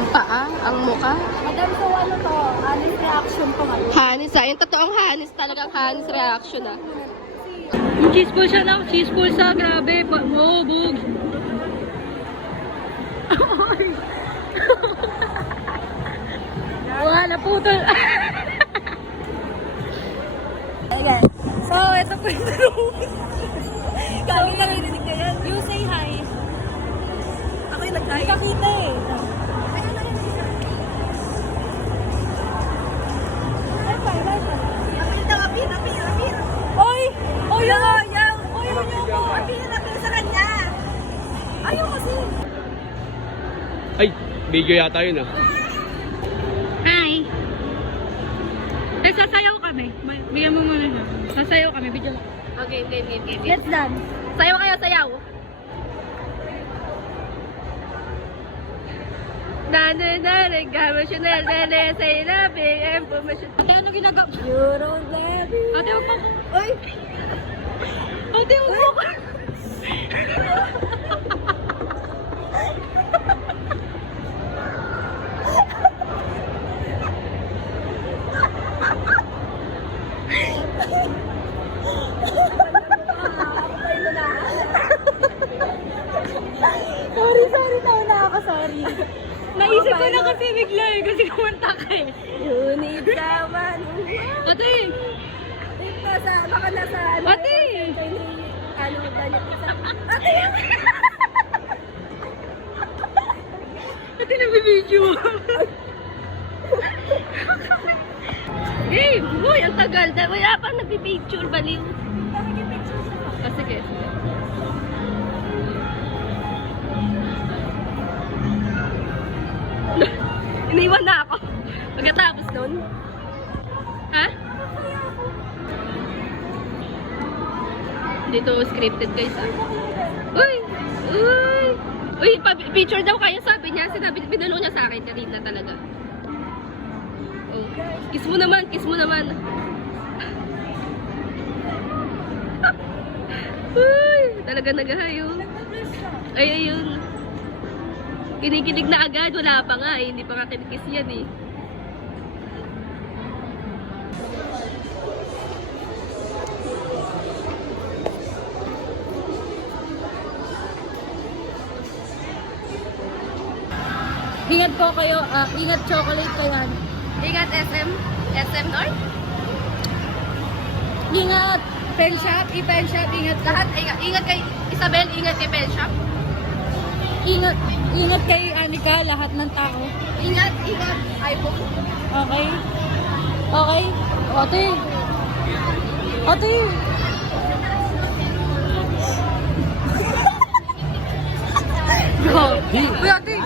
Ang paa, ang mukha. Madam, so ano to? Honest reaction ko ngayon. Hanis ah. Yung totoong hanis. Talagang hanis reaction ah. Yung cheese ball siya na. Cheese ball siya. Grabe. Oh, bug. Wala putol. Okay. So, ito po yung Kagi na narinig ka yan. You say hi. Ako yung nag-hi. Kakita eh. Oy! Oy! Ayaw! Oy! Apil sa kanya! Ayaw kasi! Ay, video yata yun ah. Hi! Eh, sasayaw kami. Bigyan mo muna siya. Sasayaw kami. Video lang. Okay, game. Let's dance. Sayaw kayo, sayaw. Nanay, gama siya na, nanay, say nothing, and pumasya. Ate, ano ginagawa? You don't let me. Ate, huwag mo. Oy! Ate, huwag mo. Sorry, nauna ako, sorry. Naisip ko na kasi bigla eh, kasi kumanta ka eh. You need someone. Ate! Baka nasa, ano, Ate! ano, ganyan. Ate, nabibidyo. Hey, boy, ang tagal. Wala pang nagpipicture, baliw. Ah, sige. Iniwan na ako. Pagkatapos nun. Ha? Dito scripted guys ah. Uy! Uy! Uy, picture daw kayo sabi niya. Sinabi, pinalo niya sa akin kanina talaga. Oh. Kiss mo naman. Uy! Talaga nagahayo. Ay, ayun. Kinikilig na agad. Wala pa nga eh. Hindi pa nga kinikiss yan eh. Ingat po kayo, ingat chocolate kayo. Ingat SM. SM North. Ingat! Pen shop, i-pen shop, ingat Lahat. Ingat kay Isabel. Ingat kay Pen Shop. Ingat kay Anika, lahat ng tao. Ingat. iPhone. Okay? Okay? Ate! Ate! Go. Uy, ate!